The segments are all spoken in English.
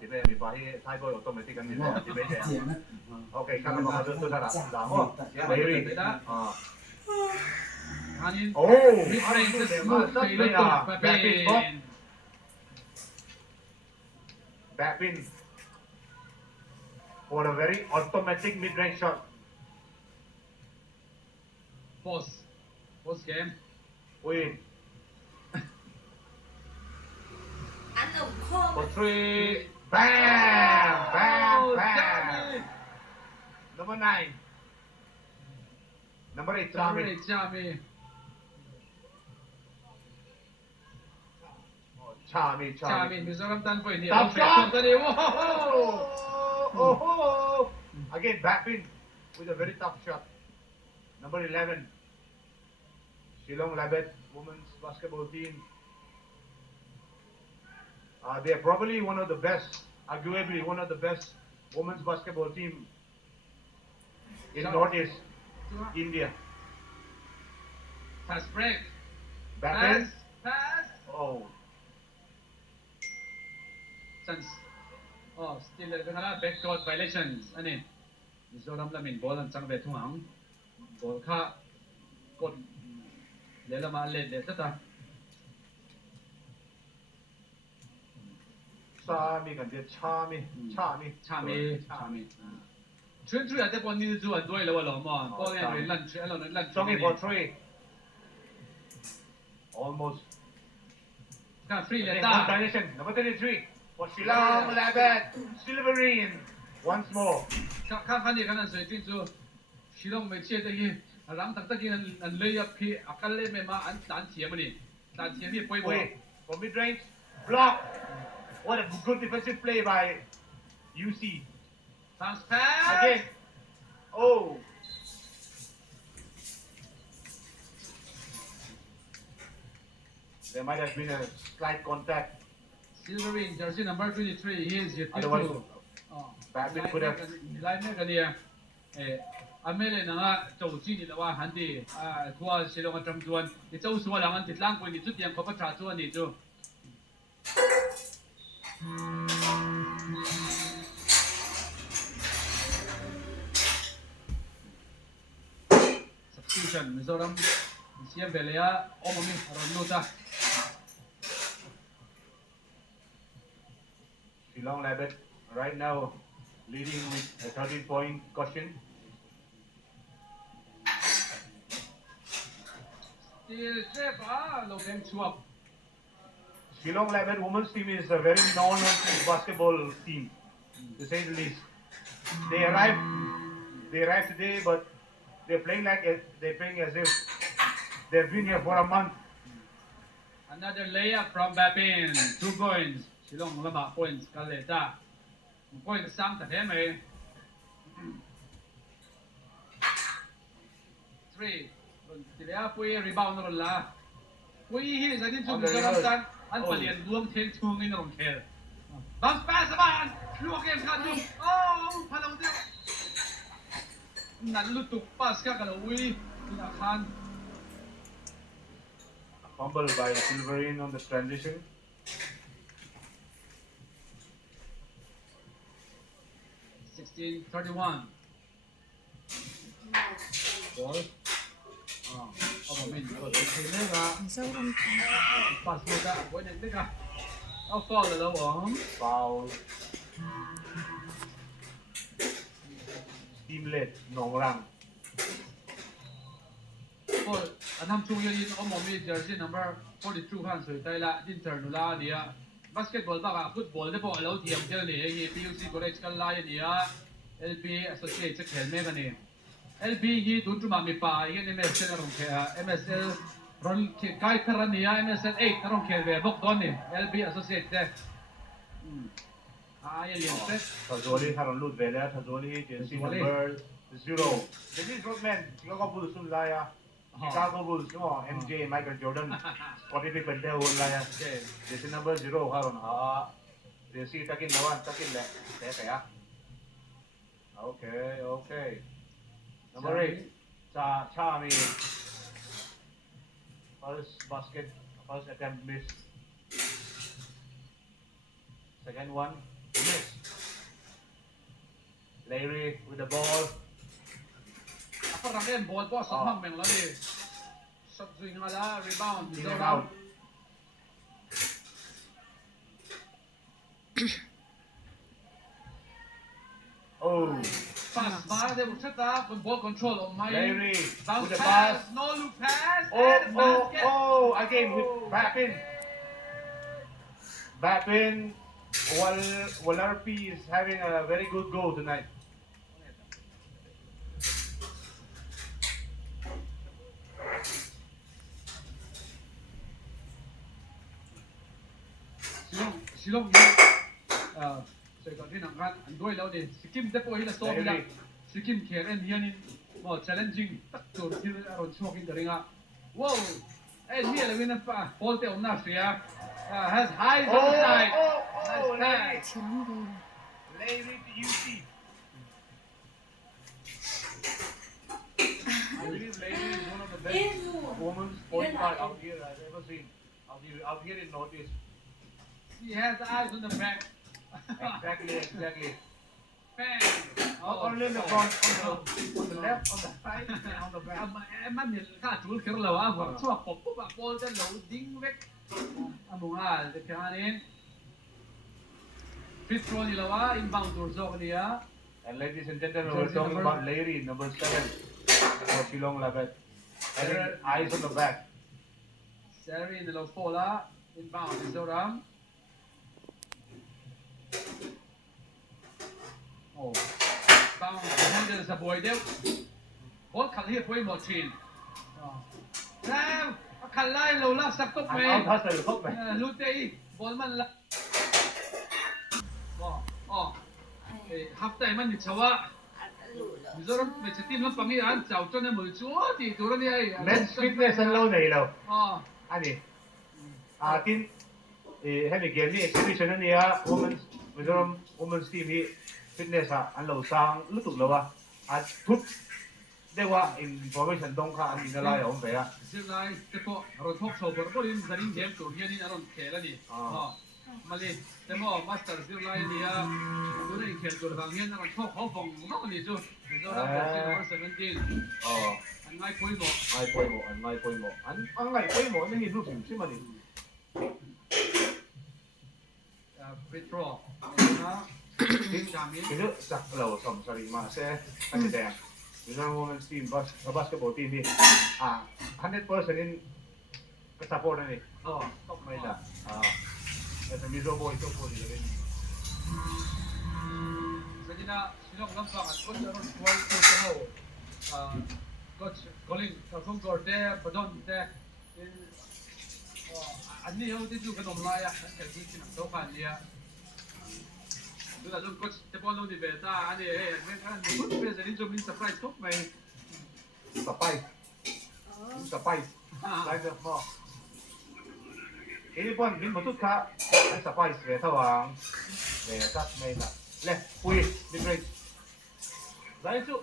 Thì bây giờ mình phải thay đổi automatic cái này thì bây giờ. Ok, các bạn có tôi ra là oh, very. 아닌 Oh, mid-range smooth rất 페이로 là 또 backpin bot. Backpin for a very automatic mid-range shot. Pause game. Win. Ăn ổng khô For three. Bam! Bam! Bam! Number 9. Number 8, Chami. Chami. Chami. Mizoram done for here. Top shot! Whoa! Oh! Again, backpin with a very tough shot. Number 11. Shillong Labet women's basketball team. They are probably one of the best, arguably one of the best women's basketball team in Northeast India. Fast break. Backpin. Pass. Oh. Chance. Oh, still the backcourt violations. Ani. Mizoram lamin ball ang chang betungang. Ball ka. Kod. Lela maalit le tata. Chami kan dia Chami. Chuyên chuyên ở bênนี้จู่ด้วยแล้วว่าหล่อมากก็ยังเป็นลั่นช่วยเราลั่น Chami for three. Almost. ก็ฟรีเลย Okay, ตา one direction. Number 33 for Shillong Labet. Silverine. Once more. ข้างนี้กันนั่นสวยจริงจู่ชิลองไม่เชื่อตะกี้หลังตะกี้นั่นเลยอ่ะพี่อาการเลยไม่มาอันด่านเทียมนี่ด่านเทียมพี่ป่วยบ่ Wait. For mid range. Block. What a good defensive play by UC. Pass pass Again. Oh. There might have been a slight contact. Silverine jersey number 23 he is your Otherwise, badly could have. ไล่เนี่ยกันเนี่ยอเมริกาเจ้าจีนแล้วว่าฮันดีทัวร์ชิลองจำจวนนี่เจ้าสัวหลังอันติดล่างคนนี่จุดเดียงเขาประชาชนนี่จู่ Substitution Mizoram siam belaya omami ronluta Shillong Labet right now leading with a 13-point cushion. still trap low game swap Shillong Labet women's team is a very non-nonsense basketball team, to say the least. They arrived today, but they're playing as if they've been here for a month. another layup from Babin 2 points Shillong lama points kaleta point sam ta he mai 3 tilia pui rebound ron la pui hi sa din chu Mizoram tan an palian luam theng chung in rong khel bounce pass ban luak em khan chu phalong tia nan lutuk pass ka kala ui ina khan Fumble by Silverine on the transition. Sixteen 31 ball mình có thể thấy là Mizoram pass người ta với những cái áo foul là đâu bóng Foul. Team led Nong Rang. anh ham chung yên ông mồm mi jersey number 42 khan soi tay la din turn la nia basketball ba ka football de bo alo thiam tel ni hi PUC college kan la nia LB associate che khel me gani LB hi dun tu ma mi pa hi MSL rong khe MSL ron ke kai kharan nia MSL 8 rong khel ve bok don ni LB associate de ai lian set Thazoli haron lut vele Thazoli jersey number 0. This is Rodman. Chicago Bulls sun laya. Chicago Bulls no MJ Michael Jordan. 45 bende hun laya. Jersey number 0 haron jersey takin nawan takin le. Kaya. Okay. Number 8. Chami. First attempt miss. Second one Larry with the ball. Apa ramen ball po sa mang meng lagi. Shot swing ala rebound. In and Mizoram. out. Oh, Pass ba de uchata con ball control on my Larry bounce with the pass, pass. no loop pass, Oh, and oh, basket. oh! Again with Bapin. Bapin, Walarpi is having a very good goal tonight. Shillong so got in ang andoi lao de Sikkim te po hila so hila Sikkim keren hianin mo challenging tak tur til aron chokin the ringa. Whoa! And here the winner pa Paul te onna sia has highs on the side. Larry! Nice pass. Larry to UC. I believe Larry is one of the best women's point guard out here I've ever seen. Out here in Northeast. He has eyes on the back. Exactly. Bang! Only in the front, on the left, on the side, and on the back. Em mắt nhìn cả chú kia là à hoặc cho bọc bọc bọc ball trên lầu dính vết. Đúng à, cái này. Fit throw ni lawa inbound door zone niya. And ladies and gentlemen, we're talking about Larry, number 7 for Shillong Labet. And eyes on the back. Sari ni law fola inbound Mizoram. Oh, bounce handle sa boy dew. Ball kali po mo chin. Sam, akalay law la sa top I'm me. out hustle, hope me. Lute ball man la. Oh, half time man ni chawa. Mizoram may sa team lang pangiran, chao chon na mo chuo di turo ni ay. Men's fitness and low na ilaw. Oh, Ani? Atin, heavy game ni exhibition na niya, Mizoram women's team ni fitness ang low sang lutuk lawa. At put dewa information dong ka ang inalaya kong kaya. sila tepo aron talk show ko rin zaring game to hianin aron kela ni. Mali, temo master sila niya. Doon ay kel ko lang yan aron talk hofong mo ni jo. Mizoram number 17. Oh, Ang ngay poy mo. ang ngay poy mo. Ang ngay poy mo, ano yung hidusim si Mali? Free throw. Kaya sak law som sorry mas kasi tayo. Mizoram women's team basketball team ni 100% in support na ni. Oh, top may na. Ito Mizoram boy ito po nila rin. Sige na, sinong lampak at coach aron 12 to know. Coach Colin, kung korte, padon te. Ani ho dito ka nomlaya kasi kinatokan niya. Doon na coach te polo di beta ani kan good president jo min surprise ko may Sapay. Like the mo. Ini pun min matut ka ang sapay sa tawang. Kat may na. Left, puy, big right. Dahil su,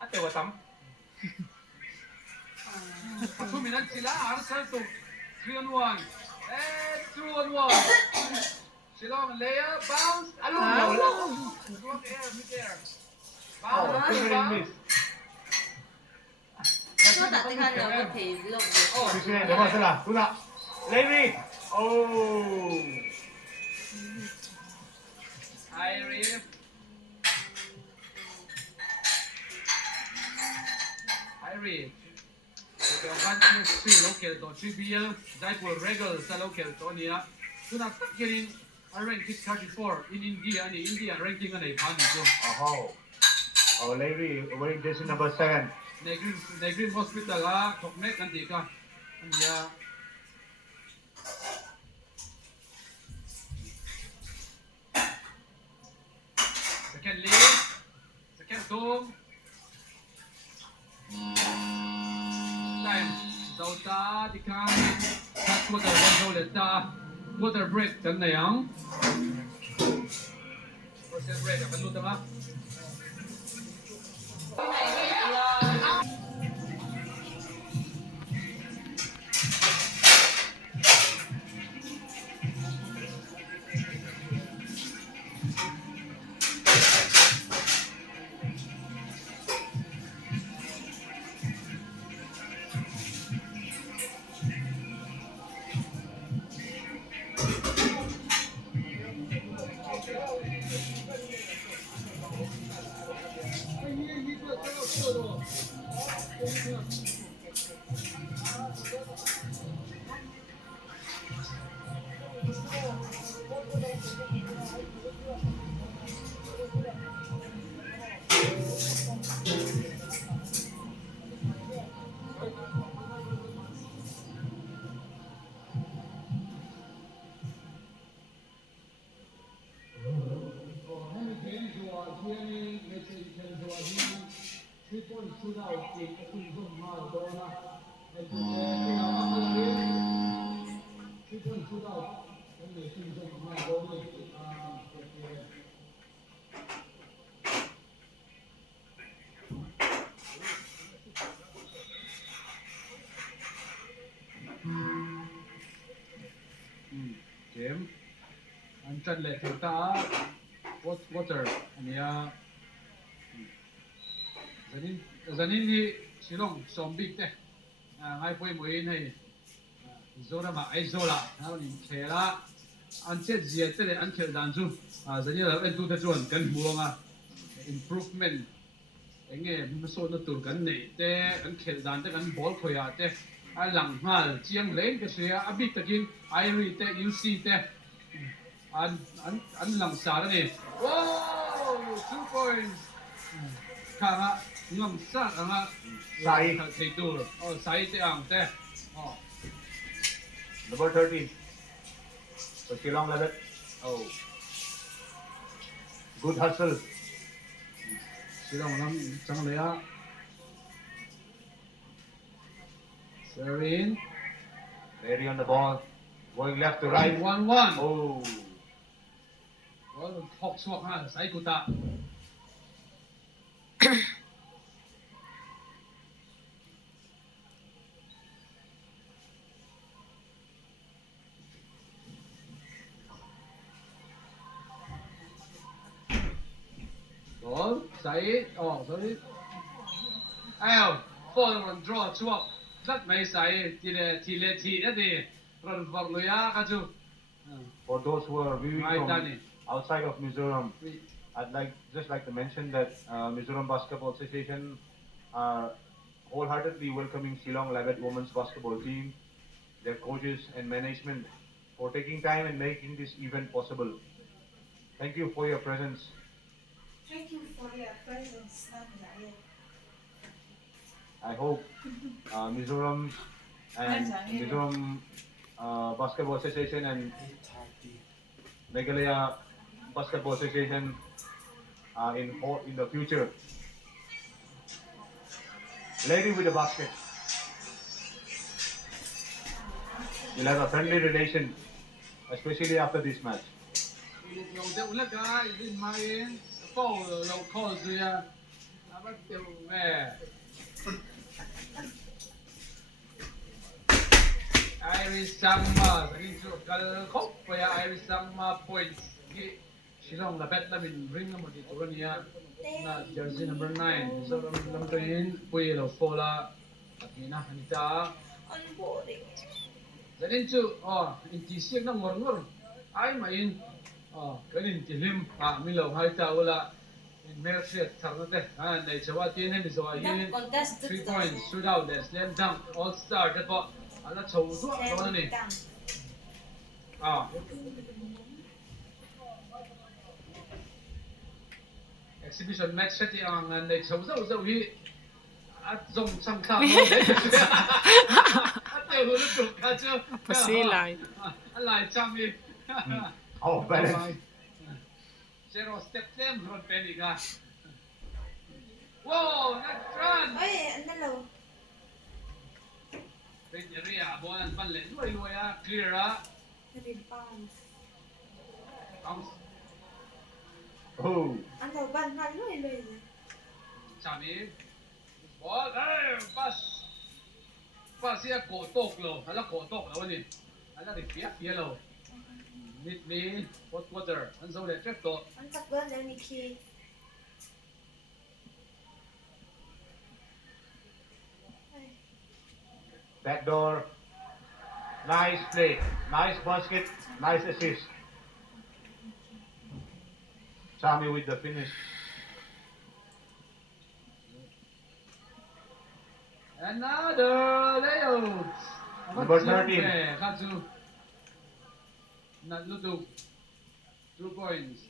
ate watam. 2 minutes sila Arsenal to 3 on 1 and 2 on 1. Shillong layup bounce. Ano? Mid air. Bounce. Miss. So dati ka na ko table. Sige, naman sila. Tuna. Larry! Oh! Irene. Ito ang 1-3 local to 3BL. Dahil po regal sa local to niya. Tuna takirin ang ranking 34 in India. India ranking na ipanin ko. Oh, Larry, wearing jersey number 7. Negrin Hospital ha. Tokmek nanti ka. Niya. Second lead. Second dome. Time. Dauta di kan. Cut quarter one ulit ta. Quarter break kan na yang. First break akan luta ma. Jim, anh chân lệ thiếu ta water anh ya zanin hi Shillong zombie te ngay poi moi này Mizoram mà ai zola nào nhìn khela anh chết diệt te anh khel dan chu zanin là anh tu ta chuan kan muang improvement anh nghe số nó tur kan nei te anh khel dan te kan ball khoya te ai lang hal chiang lên cái gì à biết takin Iri te UC te anh lang sa này wow 2 points khang ngam sa Sai. thầy tu sai te ang te Number 13. So Shillong Labet. Oh. Good hustle. Shillong lắm chẳng lẽ Serin Ready on the ball. Going left to right. 1-1 Oh. học suộc ha sai của ta đó sai sorry ao fall run draw chuộc rất mấy sai thì đó thì run vào lưới á chú For those who are viewing Right, from Danny. outside of Mizoram, I'd just like to mention that Mizoram Basketball Association are wholeheartedly welcoming Shillong Labet women's basketball team, their coaches and management for taking time and making this event possible. Thank you for your presence. Thank you for your presence, Nandaya. I hope Mizoram and Mizoram Basketball Association and Meghalaya Basketball Association in the future. Lady with the basket. You'll have a friendly relation, especially after this match. Lầu tiêu lắc á, đi mai phô lầu kho rồi à, bắt tiêu về. Iris Sangma, saging so kal khop pa ya Iris Sangma points. Shillong Labet namin ring naman dito niya na jersey number 9. So lam to yun, puy lầu fola at hinahanita. Onboarding. Zanin chu, intisiyag ng ngor-ngor. Ay main, kanin tilim, milaw hay ta wala. In Mershit, tarnate, nay chawa tin hen so yun. 3 points, shootout, slam dunk, all star, that po. Ala chaw zo, ano ni? Exhibition match sa ti ang nay chaw zo hi. At zong sang ka mo. Pasilay. Alay chami. Oh, balance. Zero step them run penny ka. Wow, net run. Ay, ano lo? Wait, area bolan panle. Luay clear 3 pounds. Bounce. Oh. Ano ban na lo Chami. Ball, pass. Pass ya kotok lo. Hala kotok lo ni. Hala ripiak ya lo. Mid fourth quarter. Ang so le check to. Ang takban na ni Ki. Backdoor. Nice play. Nice basket. Nice assist. Sami with the finish. Another layout. Number 13. Katsu. Natluto. 2 points.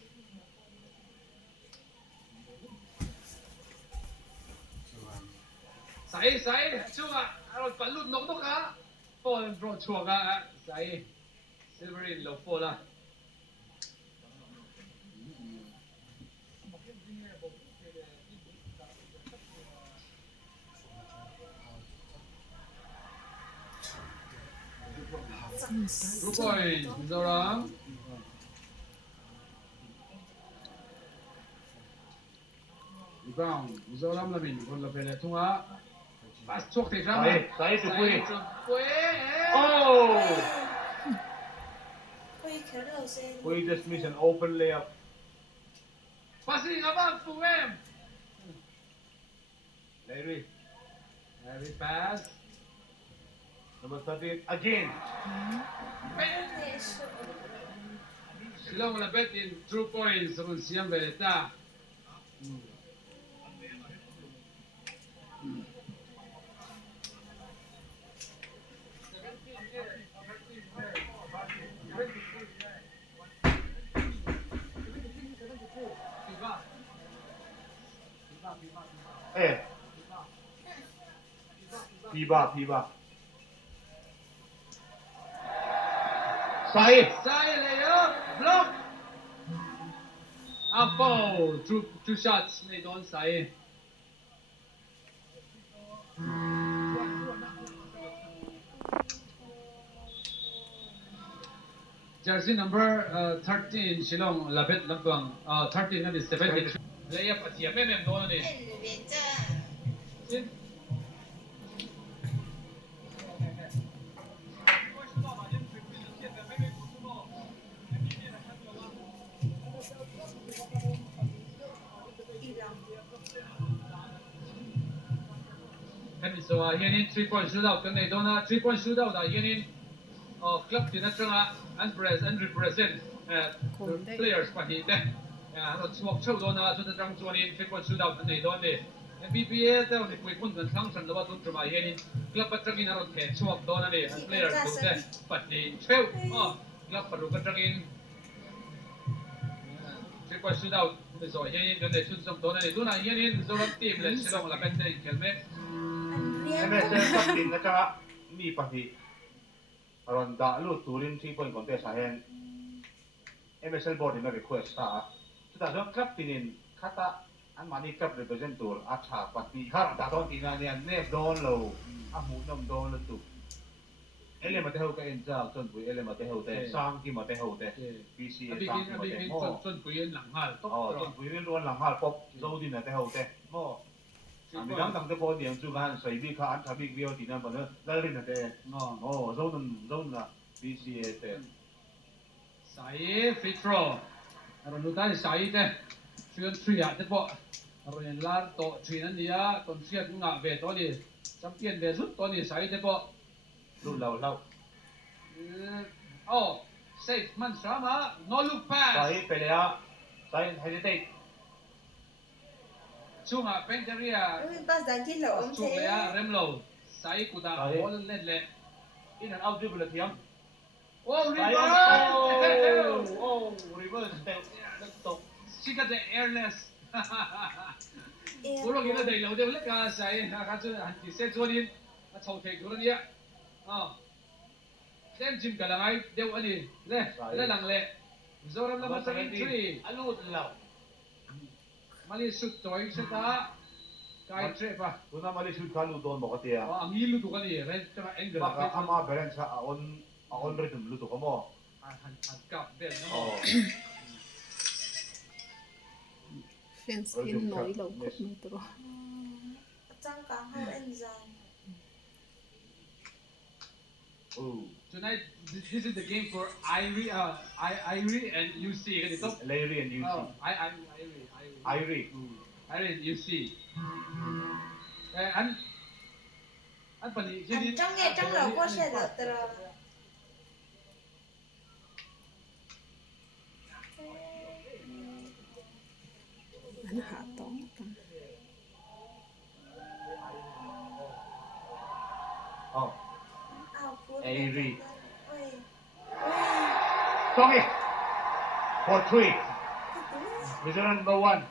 Sai. Chunga. Aron palut nok ka. Fall bro chuaga. Sai. Silverin low fall 2 points Mizoram rebound Mizoram Labinคนละเป็นทุ่งอ่ะปัสชกที่ครั้ง Sai to Kui. ปุ้ย Oh! 会可乐先。 Kui just missed an open layup. passing above to him Larry, heavy pass number 13, again. Shillong Labet in 2 points kung siyang beleta. Eh. Piba. Sai. Sai layup block. Up foul. Two shots ไม่โดนใส่ Jersey number 13 Shillong Labet ลำตัว13นั่นคือ73 layup เทียบไม่โดนนี่ 连着。 看你说啊，今年3 point shootout 跟那种呢3 point shootout 的今年club 的那种啊 represent players 关系的然后ช่วงโดนนะจนจะจังตัวนี้3 point shootout ในโดนนี่ NBA แต่วันนี้คุยคนกันทั้งฉันแล้วว่าต้นจะมาเห็น club ปัจจุบันเราแข่ช่วงโดนนั่นเอง players ดูแต่ปัจจุบันเชลclub ปัจจุบันจังอิน3 point shootout ไม่สวยเห็นกันในชุดสมโดนนั่นเองดูนะเห็นโซลัมทีมเลยชิลองละเป็นเด็กเห็นไหม MSL captain na tsaka ni pati. Aron da lu turin 3 point contest ahen. MSL board na request ta. Kita so captain kata an mani cap represent tur acha pati har da don tina nian ne don lo. Amu nom don lo tu. Ele mate ho ka en cha chon pui ele mate ho te sang ki mate ho te. PC sang ki mate mo. จนปุยหลังหัน chon pui rin ruan lang hal pop zo din na te ho te. Mo. Ami dang tang te po diang chu kan sai bi kha an thabik bio ti na ba na lalin na te. Zone na BCA te. ใส่ฟิตโรเราดูได้ใส่แต่เชื่อเชื่อแต่พอเราเห็นร้านโต๊ะชีนั้นเนี่ยตอนเชื่องะเวทตัวนี้จำเป็นเวทสุดตัวนี้ใส่แต่พอ Lu lau. โอ้เซฟมันสามารถ no look pass Sai pelea. Sai hesitate. ช่วงเป็นจะเรีย 因为把咱进了，我们 ช่วงเลยเริ่มโลใส่กูตาบอลเล่นเลย In and out dribble thiam. โอ้รี Sai เวิร์ส reverse step. Stop. she got the airless กูลองกินแล้วเดี๋ยวเดี๋ยวเล็กใส่นะครับจะหันที่เส้นตัวนี้มาชงเทคตัวนี้เส้นจิมกันอะไรเดี๋ยวอันนี้เล่หลังเล่โซรัมน้ำมัน73 Alut lau. มาลีสุดตัวอีกสุดท้ายกายเทรปะ Kuna mali shoot kalu don mo katia. อังยืนดูกันนี่เรนจะมาเอ็นเดอร์ Baka ama balance sa on rhythm luto ka mo. หันกับเด่นนะ Oh. Fence in nói lâu khúc này tụi nó. 张刚好按赞。 Oh. Tonight this is the game for Irie and UC กันดิต๊อบ Larry and UC. Irie. Irie and UC อันปนี้ที่นี่ trong nghe trong đầu có sẽ là từ Anh hạ tóm. Oh. Avery. Ôi. Tommy. For 3. Mizoram number 1.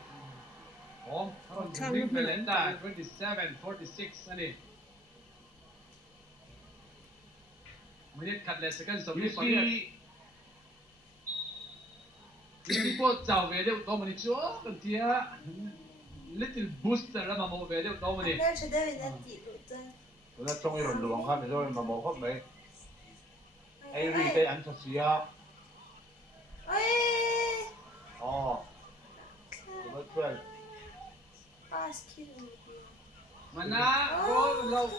ผมวิ่งไปเล่นได้27 46อันนี้ไม่ได้ขัดเลยสักกันสมมติ ที่พวกเจ้าเวเดียวตัวมันชั่วกันเทีย little booster แล้วมาโมเวเดียวตัวมันนี่ Nên sẽ đây là chị đủ tên. Wala chong iron luang ka Mizoram mamo khop mai. Ai Ai ri cái anh thật xía. Ê, Oh, number 12. basket. Mana, ball low.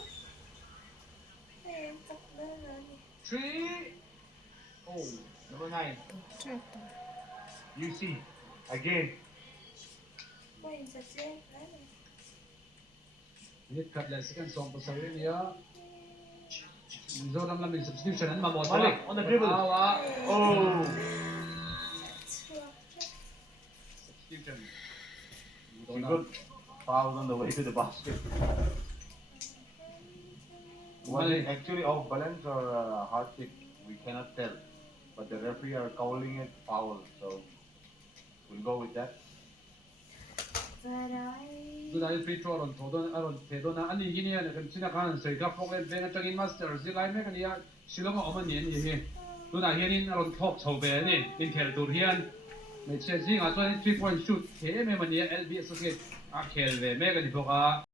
Ê, em tập lên rồi. 3. Oh, number 9. Check. You see, again. Mày giật lên đấy. Hit cut less second song for Saudi niya. Mizoram lang may substitution ang mamot. Malik, on the dribble. Awa. Oh, Substitution. you good. Foul on the way to the basket. Was it actually off balance or hard kick? We cannot tell. But the referee are calling it foul, so we'll go with that. Và đấy. Doon ay free throw ron todo aron tedo na ani gini yan kan sinakahan sa ka pocket ben at tagin master silay me kaniya Shillong oman yen ni doon ay hirin aron talk chobe ni in kel tur hian may chesi nga so 3-point shoot ke me mania LB associate a kel ve me kan boka